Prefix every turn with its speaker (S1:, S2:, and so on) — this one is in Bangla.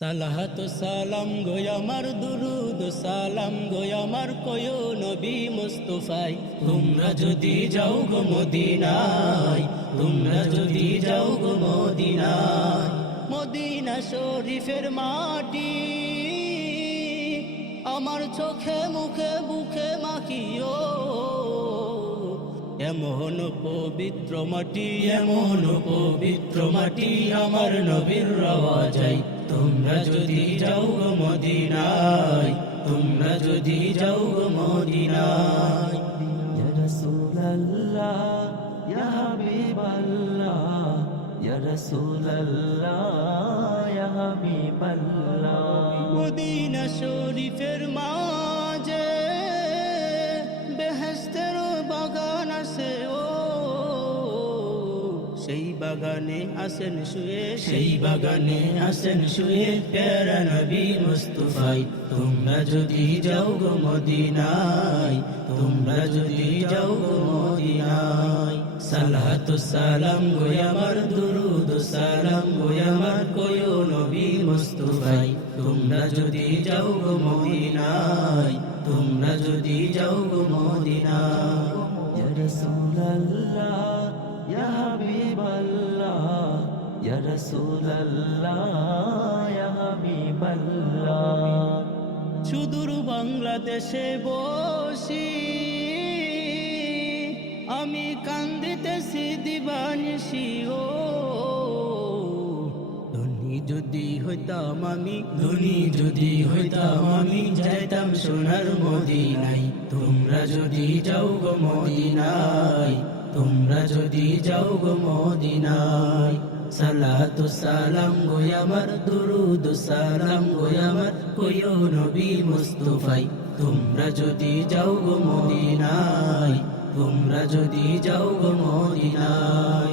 S1: সালাহাত সালাম গো আমার দুরুদ, সালাম গো আমার কয় নবী মুস্তফাই। তোমরা যদি যাও গো মদিনায়, তোমরা যদি যাও গো মদিনায়, মদিনা শরীফের মাটি আমার চোখে মুখে বুকে মাখিও। এমন পবিত্র মাটি, এমন পবিত্র মাটি আমার নবীর রওয়া যাই তোমরা যদি যাও গো মদিনায় তোমরা যদি যাও গো মদিনায়।
S2: ইয়া রাসূলুল্লাহ ইয়া হাবিবাল্লাহ ইয়া রাসূলুল্লাহ ইয়া
S1: মদিনা শরীফের মা সেই বাগানে আসেন শুয়ে, সেই বাগানে আসেন শুয়ে প্যারা নবী মুস্তফাই। তোমরা যদি যাও গো মদিনায়, তোমরা যদি যাও গো মদিনায়। সালাতু সালাম গো আমার, দুরুদ সালাম গো আমার কয়ো নবী মুস্তফাই। তোমরা যদি যাও গো মদিনায় সুদূর বাংলাদেশে বসি, আমি কান্দিতেছি দিবানিসি ও যদি হইতাম আমি, ধনী যদি হইতাম আমি, যাইতাম সোনার মদিনাই তোমরা যদি যাও গো মদিনাই তোমরা যদি যাও গো মদিনাই সালাতু সালাম গো আমার দুরুদ, সালাম গো আমার কইও নবী মুস্তফাই। তোমরা যদি যাও গো মদিনায়, তোমরা যদি যাও গো মদিনায়।